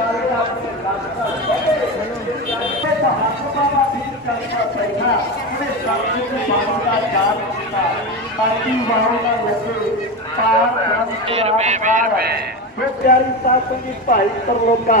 ਵਿਚਾਰੇ ਆਪਣੇ ਰਾਸਤਾ ਤੇ ਹੱਥ ਬਾਬਾ ਵੀ ਕਰਦਾ ਬੈਠਾ ਉਹਨੇ ਸਾਥੀ ਨੂੰ ਬਾਬਾ ਦਾ ਜਾਨ ਦਿੱਤਾ ਪਾਰਟੀ ਵਾਲੋਂ ਦਾ ਲੱਗੇ ਪਾਰ ਬ੍ਰਹਮ ਪਾਰ ਉਹ ਪਿਆਰੀ ਸਾਥ ਦੀ ਭਾਈ ਪਰਲੋਕਾ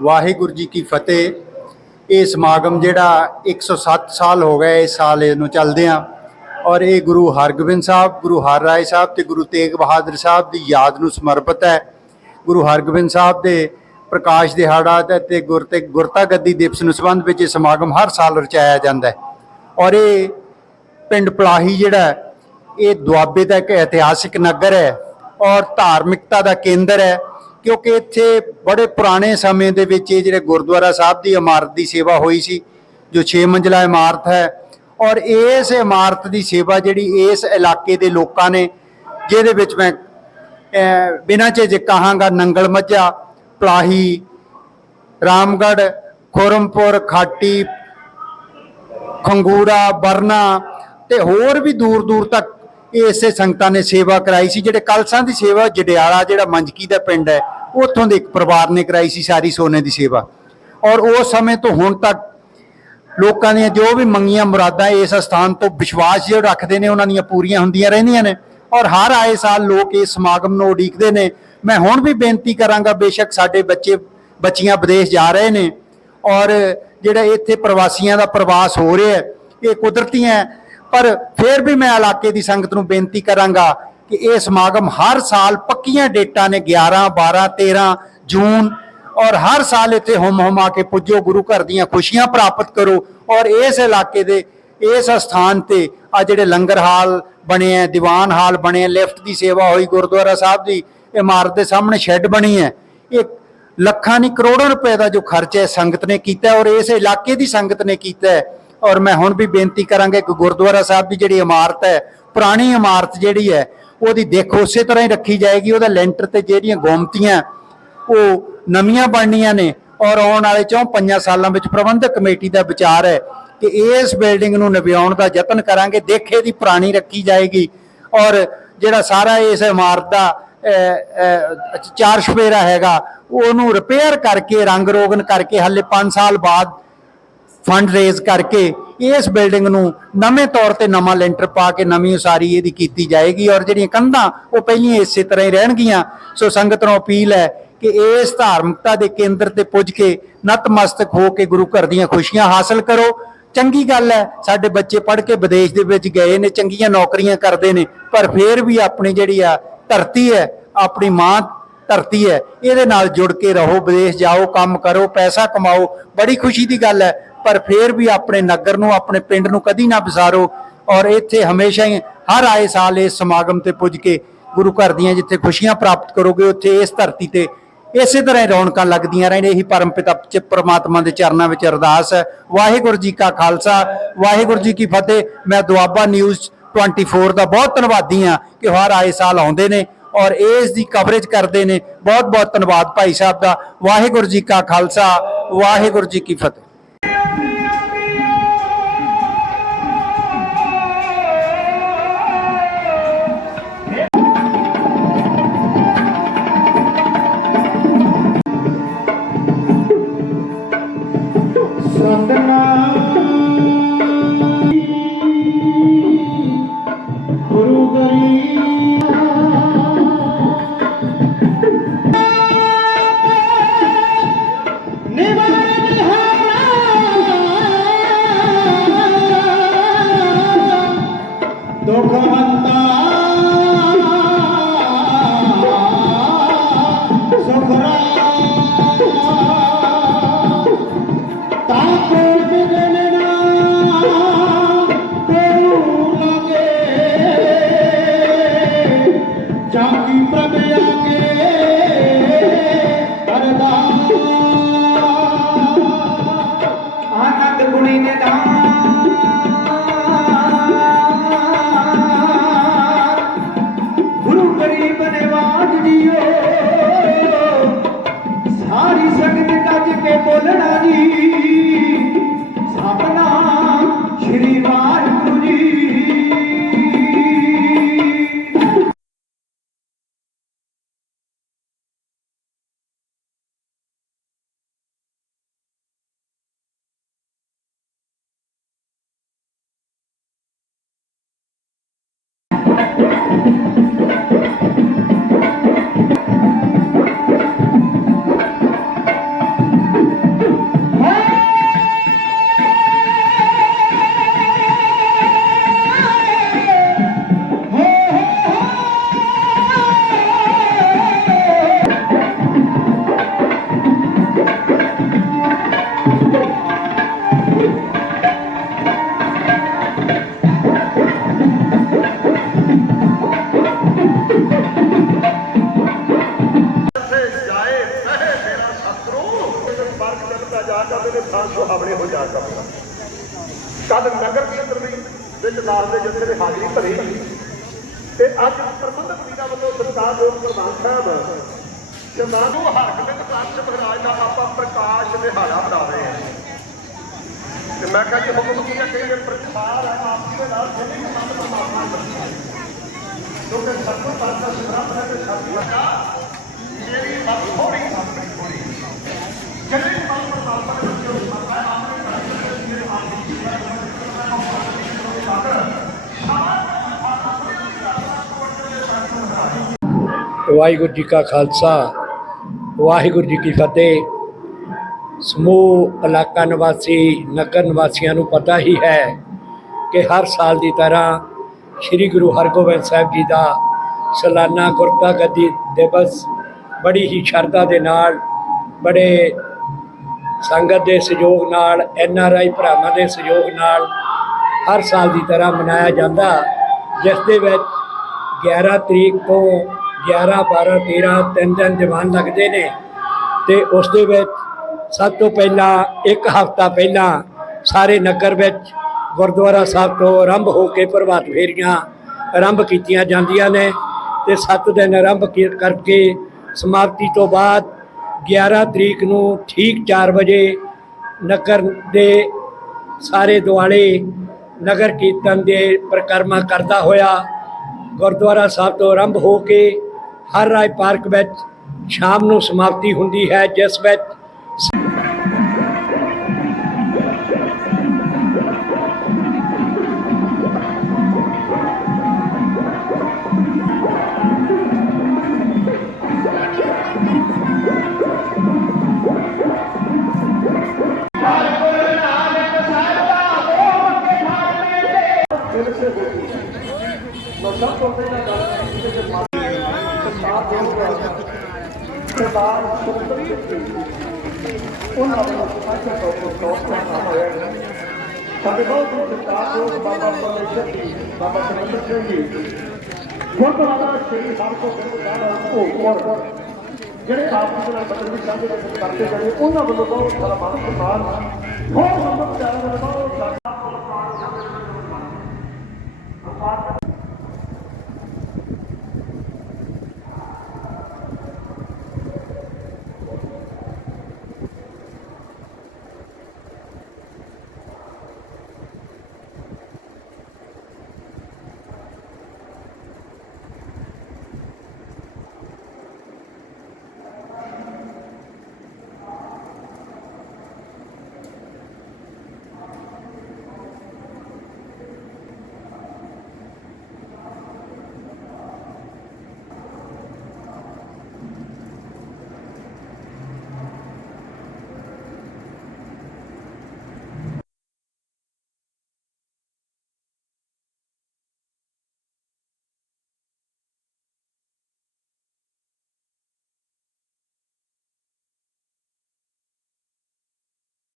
ਵਾਹਿਗੁਰੂ ਜੀ ਕੀ ਫਤਿਹ। ਇਹ ਸਮਾਗਮ ਜਿਹੜਾ 107 ਸਾਲ ਹੋ ਗਏ, ਇਸ ਸਾਲ ਇਹਨੂੰ ਚੱਲਦੇ ਆ। ਔਰ ਇਹ ਗੁਰੂ ਹਰਗੋਬਿੰਦ ਸਾਹਿਬ, ਗੁਰੂ ਹਰ ਰਾਏ ਸਾਹਿਬ ਤੇ ਗੁਰੂ ਤੇਗ ਬਹਾਦਰ ਸਾਹਿਬ ਦੀ ਯਾਦ ਨੂੰ ਸਮਰਪਿਤ ਹੈ। ਗੁਰੂ ਹਰਗੋਬਿੰਦ ਸਾਹਿਬ ਦੇ ਪ੍ਰਕਾਸ਼ ਦਿਹਾੜਾ ਤੇ- ਗੁਰਤੇ ਗੁਰਤਾ ਗੱਦੀ ਦਿਵਸ ਨੂੰ ਸੰਬੰਧ ਵਿੱਚ ਇਹ ਸਮਾਗਮ ਹਰ ਸਾਲ ਰਚਾਇਆ ਜਾਂਦਾ ਹੈ। ਔਰ ਇਹ ਪਿੰਡ ਪਲਾਹੀ ਜਿਹੜਾ ਇਹ ਦੁਆਬੇ ਦਾ ਇੱਕ ਇਤਿਹਾਸਿਕ ਨਗਰ ਹੈ ਔਰ ਧਾਰਮਿਕਤਾ ਦਾ ਕੇਂਦਰ ਹੈ। ਕਿਉਂਕਿ ਇੱਥੇ ਬੜੇ ਪੁਰਾਣੇ ਸਮੇਂ ਦੇ ਵਿੱਚ ਇਹ ਜਿਹੜੇ ਗੁਰਦੁਆਰਾ ਸਾਹਿਬ ਦੀ ਇਮਾਰਤ ਦੀ ਸੇਵਾ ਹੋਈ ਸੀ, ਜੋ 6 ਮੰਜ਼ਲਾ ਇਮਾਰਤ ਹੈ ਔਰ ਇਸ ਇਮਾਰਤ ਦੀ ਸੇਵਾ ਜਿਹੜੀ ਇਸ ਇਲਾਕੇ ਦੇ ਲੋਕਾਂ ਨੇ, ਜਿਹਦੇ ਵਿੱਚ ਮੈਂ ਬਿਨਾਂ ਝਿਜਕ ਕਹਾਂਗਾ ਨੰਗਲ ਮੱਝਾ, ਪਲਾਹੀ, ਰਾਮਗੜ੍ਹ, ਖੁਰਮਪੁਰ, ਖਾਟੀ, ਖੰਗੂਰਾ, ਬਰਨਾ ਤੇ ਹੋਰ ਵੀ ਦੂਰ ਦੂਰ ਤੱਕ ਇਹ ਇਸੇ ਸੰਗਤਾਂ ਨੇ ਸੇਵਾ ਕਰਾਈ ਸੀ, ਜਿਹੜੇ ਕਲਸਾਂ ਦੀ ਸੇਵਾ, ਜਡਿਆਲਾ ਜਿਹੜਾ ਮੰਜਕੀ ਦਾ ਪਿੰਡ ਹੈ, ਉੱਥੋਂ ਦੇ ਇੱਕ ਪਰਿਵਾਰ ਨੇ ਕਰਾਈ ਸੀ ਸਾਰੀ ਸੋਨੇ ਦੀ ਸੇਵਾ। ਔਰ ਉਸ ਸਮੇਂ ਤੋਂ ਹੁਣ ਤੱਕ ਲੋਕਾਂ ਦੀਆਂ ਜੋ ਵੀ ਮੰਗੀਆਂ ਮੁਰਾਦਾਂ ਇਸ ਸਥਾਨ ਤੋਂ ਵਿਸ਼ਵਾਸ ਜੋ ਰੱਖਦੇ ਨੇ, ਉਹਨਾਂ ਦੀਆਂ ਪੂਰੀਆਂ ਹੁੰਦੀਆਂ ਰਹਿੰਦੀਆਂ ਨੇ। ਔਰ ਹਰ ਆਏ ਸਾਲ ਲੋਕ ਇਸ ਸਮਾਗਮ ਨੂੰ ਉਡੀਕਦੇ ਨੇ। ਮੈਂ ਹੁਣ ਵੀ ਬੇਨਤੀ ਕਰਾਂਗਾ, ਬੇਸ਼ੱਕ ਸਾਡੇ ਬੱਚੇ, ਬੱਚੀਆਂ ਵਿਦੇਸ਼ ਜਾ ਰਹੇ ਨੇ। ਔਰ ਜਿਹੜਾ ਇੱਥੇ ਪ੍ਰਵਾਸੀਆਂ ਦਾ ਪ੍ਰਵਾਸ ਹੋ ਰਿਹਾ ਇਹ ਕੁਦਰਤੀਆਂ ਪਰ ਫਿਰ ਵੀ ਮੈਂ ਇਲਾਕੇ ਦੀ ਸੰਗਤ ਨੂੰ ਬੇਨਤੀ ਕਰਾਂਗਾ ਕਿ ਇਹ ਸਮਾਗਮ ਹਰ ਸਾਲ ਪੱਕੀਆਂ ਡੇਟਾਂ ਨੇ 11 12 13 ਜੂਨ ਔਰ ਹਰ ਸਾਲ ਇੱਥੇ ਹੁਮ ਹੁਮਾ ਕੇ ਪੁੱਜੋ ਗੁਰੂ ਘਰ ਦੀਆਂ ਖੁਸ਼ੀਆਂ ਪ੍ਰਾਪਤ ਕਰੋ ਔਰ ਇਸ ਇਲਾਕੇ ਦੇ ਇਸ ਸਥਾਨ ਤੇ ਆ ਜਿਹੜੇ ਲੰਗਰ ਹਾਲ ਬਣੇ ਆ ਦੀਵਾਨ ਹਾਲ ਬਣੇ ਆ ਲਿਫਟ ਦੀ ਸੇਵਾ ਹੋਈ ਗੁਰਦੁਆਰਾ ਸਾਹਿਬ ਦੀ ਇਮਾਰਤ ਦੇ ਸਾਹਮਣੇ ਸ਼ੈੱਡ ਬਣੀ ਹੈ ਇਹ ਲੱਖਾਂ ਨਹੀਂ ਕਰੋੜਾਂ ਰੁਪਏ ਦਾ ਜੋ ਖਰਚ ਹੈ ਸੰਗਤ ਨੇ ਕੀਤਾ ਹੈ ਔਰ ਇਸ ਇਲਾਕੇ ਦੀ ਸੰਗਤ ਨੇ ਕੀਤਾ ਹੈ ਔਰ ਮੈਂ ਹੁਣ ਵੀ ਬੇਨਤੀ ਕਰਾਂਗਾ ਕਿ ਗੁਰਦੁਆਰਾ ਸਾਹਿਬ ਦੀ ਜਿਹੜੀ ਇਮਾਰਤ ਹੈ, ਪੁਰਾਣੀ ਇਮਾਰਤ ਜਿਹੜੀ ਹੈ, ਉਹਦੀ ਦੇਖ, ਉਸੇ ਤਰ੍ਹਾਂ ਹੀ ਰੱਖੀ ਜਾਏਗੀ, ਉਹਦਾ ਲੈਂਟਰ ਤੇ ਜਿਹੜੀਆਂ ਗੋਮਤੀਆਂ, ਉਹ ਨਵੀਆਂ ਬਣਨੀਆਂ ਨੇ ਔਰ ਆਉਣ ਵਾਲੇ ਚੋਂ ਪੰਜਾਂ ਸਾਲਾਂ ਵਿੱਚ ਪ੍ਰਬੰਧਕ ਕਮੇਟੀ ਦਾ ਵਿਚਾਰ ਹੈ ਕਿ ਇਸ ਬਿਲਡਿੰਗ ਨੂੰ ਨਵਿਆਉਣ ਦਾ ਯਤਨ ਕਰਾਂਗੇ, ਦੇਖੇ ਦੀ ਪੁਰਾਣੀ ਰੱਖੀ ਜਾਏਗੀ ਔਰ ਜਿਹੜਾ ਸਾਰਾ ਇਸ ਇਮਾਰਤ ਦਾ ਚਾਰ ਸ਼ਪੇਰਾ ਹੈਗਾ, ਉਹਨੂੰ ਰਿਪੇਅਰ ਕਰਕੇ, ਰੰਗ ਰੋਗਨ ਕਰਕੇ ਹੱਲੇ 5 ਸਾਲ ਬਾਅਦ ਫੰਡ ਰੇਜ਼ ਕਰਕੇ ਇਸ ਬਿਲਡਿੰਗ ਨੂੰ ਨਵੇਂ ਤੌਰ ਤੇ ਨਵਾਂ ਲੈਂਟਰ ਪਾ ਕੇ ਨਵੀਂ ਉਸਾਰੀ ਇਹਦੀ ਕੀਤੀ ਜਾਏਗੀ ਔਰ ਜਿਹੜੀਆਂ ਕੰਧਾਂ ਉਹ ਪਹਿਲੀਆਂ ਇਸੇ ਤਰ੍ਹਾਂ ਹੀ ਰਹਿਣਗੀਆਂ। ਸੋ ਸੰਗਤ ਨੂੰ ਅਪੀਲ ਹੈ ਕਿ ਇਸ ਧਾਰਮਿਕਤਾ ਦੇ ਕੇਂਦਰ ਤੇ ਪੁੱਜ ਕੇ ਨਤਮਸਤਕ ਹੋ ਕੇ ਗੁਰੂ ਘਰ ਦੀਆਂ ਖੁਸ਼ੀਆਂ ਹਾਸਲ ਕਰੋ। ਚੰਗੀ ਗੱਲ ਹੈ, ਸਾਡੇ ਬੱਚੇ ਪੜ੍ਹ ਕੇ ਵਿਦੇਸ਼ ਦੇ ਵਿੱਚ ਗਏ ਨੇ, ਚੰਗੀਆਂ ਨੌਕਰੀਆਂ ਕਰਦੇ ਨੇ, ਪਰ ਫਿਰ ਵੀ ਆਪਣੀ ਜਿਹੜੀ ਆ ਧਰਤੀ ਹੈ, ਆਪਣੀ ਮਾਂ ਧਰਤੀ ਹੈ, ਇਹਦੇ ਨਾਲ ਜੁੜ ਕੇ ਰਹੋ, ਵਿਦੇਸ਼ ਜਾਓ, ਕੰਮ ਕਰੋ, ਪੈਸਾ ਕਮਾਓ, ਬੜੀ ਖੁਸ਼ੀ ਦੀ ਗੱਲ ਹੈ। ਪਰ ਫਿਰ ਵੀ ਆਪਣੇ ਨਗਰ ਨੂੰ, ਆਪਣੇ ਪਿੰਡ ਨੂੰ ਕਦੀ ਨਾ ਵਿਸਾਰੋ ਔਰ ਇੱਥੇ ਹਮੇਸ਼ਾ ਹੀ ਹਰ ਆਏ ਸਾਲ ਇਸ ਸਮਾਗਮ ਤੇ ਪੁੱਜ ਕੇ ਗੁਰੂ ਘਰ ਦੀਆਂ ਜਿੱਥੇ ਖੁਸ਼ੀਆਂ ਪ੍ਰਾਪਤ ਕਰੋਗੇ, ਉੱਥੇ ਇਸ ਧਰਤੀ ਤੇ ਇਸੇ ਤਰ੍ਹਾਂ ਹੀ ਰੌਣਕਾਂ ਲੱਗਦੀਆਂ ਰਹਿਣ। ਇਹੀ ਪਰਮ ਪਿਤਾ ਪਰਮਾਤਮਾ ਦੇ ਚਰਨਾਂ ਵਿੱਚ ਅਰਦਾਸ ਹੈ। ਵਾਹਿਗੁਰੂ ਜੀ ਕਾ ਖਾਲਸਾ, ਵਾਹਿਗੁਰੂ ਜੀ ਕੀ ਫਤਿਹ। ਮੈਂ ਦੁਆਬਾ ਨਿਊਜ਼ 24 ਦਾ ਬਹੁਤ ਧੰਨਵਾਦੀ ਹਾਂ ਕਿ ਹਰ ਆਏ ਸਾਲ ਆਉਂਦੇ ਨੇ ਔਰ ਇਸ ਦੀ ਕਵਰੇਜ ਕਰਦੇ ਨੇ। ਬਹੁਤ ਬਹੁਤ ਧੰਨਵਾਦ ਭਾਈ ਸਾਹਿਬ ਦਾ। ਵਾਹਿਗੁਰੂ ਜੀ ਕਾ ਖਾਲਸਾ, ਵਾਹਿਗੁਰੂ ਜੀ ਕੀ ਫਤਿਹ। ਕਰੀ ਨਿਦਾਨ ਪ੍ਰਬੰਧਕ ਵੀਰਾਂ ਵੱਲੋਂ ਸਰਕਾਰ ਦੇ ਪ੍ਰਧਾਨ ਸਾਹਿਬ ਜਮਾਨੂ ਹਰਗੋਬਿੰਦ ਕਾਸ਼ਪ ਮਹਾਰਾਜ ਦਾ ਆਪਾਂ ਪ੍ਰਕਾਸ਼ ਦਿਹਾੜਾ ਮਨਾ ਰਹੇ ਤੇ ਮੈਂ ਕਿਹਾ ਜੀ, ਹੁਕਮ ਕੀ ਹੈ? ਕਿ ਪ੍ਰਚਾਰ ਹੈ, ਆਪ ਜੀ ਦੇ ਨਾਲ ਜਿੰਨੀ ਵੀ ਪਰਮਾਤਮਾ ਕਿਉਂਕਿ ਸਭ ਤੋਂ ਪਹਿਲਾਂ ਸਿਮਰਨ ਹੈ ਤੇ ਸਭ ਲੱਗਾ ਮੇਰੀ ਬਾਤ ਥੋੜੀ ਆਪਣੀ ਥੋੜੀ ਜਿੰਨੇ ਵੀ ਮੰਨ ਪਰਮਾਤਮਾ ਦੇ ਬੱਚੇ ਉਸ ਮਰਦਾ ਹੈ ਆਪਣੇ ਘਰ ਦੇ ਮੇਰੇ ਆਪ ਦੀ ਵਾਹਿਗੁਰੂ ਜੀ ਕਾ ਖਾਲਸਾ, ਵਾਹਿਗੁਰੂ ਜੀ ਕੀ ਫਤਿਹ। ਸਮੂਹ, ਇਲਾਕਾ ਨਿਵਾਸੀ, ਨਗਰ ਨਿਵਾਸੀਆਂ ਨੂੰ ਪਤਾ ਹੀ ਹੈ ਕਿ ਹਰ ਸਾਲ ਦੀ ਤਰ੍ਹਾਂ ਸ੍ਰੀ ਗੁਰੂ ਹਰਗੋਬਿੰਦ ਸਾਹਿਬ ਜੀ ਦਾ ਸਾਲਾਨਾ ਗੁਰਤਾ ਗੱਦੀ ਦਿਵਸ ਬੜੀ ਹੀ ਸ਼ਰਧਾ ਦੇ ਨਾਲ, ਬੜੇ ਸੰਗਤ ਦੇ ਸਹਿਯੋਗ ਨਾਲ, ਐਨ ਆਰ ਆਈ ਭਰਾਵਾਂ ਦੇ ਸਹਿਯੋਗ ਨਾਲ ਹਰ ਸਾਲ ਦੀ ਤਰ੍ਹਾਂ ਮਨਾਇਆ ਜਾਂਦਾ, ਜਿਸ ਦੇ ਵਿੱਚ 11 ਤਰੀਕ ਤੋਂ 11 12 13 ਤਿੰਨ ਦਿਨ ਦੀਵਾਨ ਲੱਗਦੇ ਨੇ ਤੇ ਉਸ ਦੇ ਵਿੱਚ ਸਭ ਤੋਂ ਪਹਿਲਾਂ, ਇੱਕ ਹਫ਼ਤਾ ਪਹਿਲਾਂ ਸਾਰੇ ਨਗਰ ਵਿੱਚ ਗੁਰਦੁਆਰਾ ਸਾਹਿਬ ਤੋਂ ਆਰੰਭ ਹੋ ਕੇ ਪ੍ਰਭਾਤ ਫੇਰੀਆਂ ਆਰੰਭ ਕੀਤੀਆਂ ਜਾਂਦੀਆਂ ਨੇ ਤੇ 7 ਦਿਨ ਆਰੰਭ ਕੀ- ਕਰਕੇ ਸਮਾਪਤੀ ਤੋਂ ਬਾਅਦ 11 ਤਰੀਕ ਨੂੰ ਠੀਕ 4 ਵਜੇ ਨਗਰ ਦੇ ਸਾਰੇ ਦੁਆਲੇ ਨਗਰ ਕੀਰਤਨ ਦੇ ਪ੍ਰਕਰਮਾ ਕਰਦਾ ਹੋਇਆ ਗੁਰਦੁਆਰਾ ਸਾਹਿਬ ਤੋਂ ਆਰੰਭ ਹੋ ਕੇ ਹਰ ਰਾਏ ਪਾਰਕ ਵਿੱਚ ਸ਼ਾਮ ਨੂੰ ਸਮਾਪਤੀ ਹੁੰਦੀ ਹੈ ਜਿਸ ਵਿੱਚ ਸਰਦਾਰ ਸੁਖਬੀਰ ਸਿੰਘ ਉਹਨਾਂ ਦਾ ਸਾਡਾ ਤੋਂ ਤੋਂ ਕੰਮ ਹੋਇਆ ਸਾਡੇ ਕੋਲ ਸਰਕਾਰ ਦੇ ਬਾਬਾ ਪਰਮੇਸ਼ਰ ਜੀ ਬਾਬਾ ਚੰਦਰ ਸਿੰਘ ਜੀ ਗੁਰਦੁਆਰਾ ਸ੍ਰੀ ਹਰਗੋਬਿੰਦ ਸਾਹਿਬ ਭੋਗਪੁਰ ਜਿਹੜੇ ਆਪ ਜੀ ਨਾਲ ਬਦਲ ਸਾਂਝੇ ਕਰਦੇ ਗਏ ਉਹਨਾਂ ਵੱਲੋਂ ਬਹੁਤ ਸਾਰਾ ਮਾਨ ਸਨਮਾਨ ਬਹੁਤ ਸੰਗਤ ਪਿਆਰ ਵੱਲੋਂ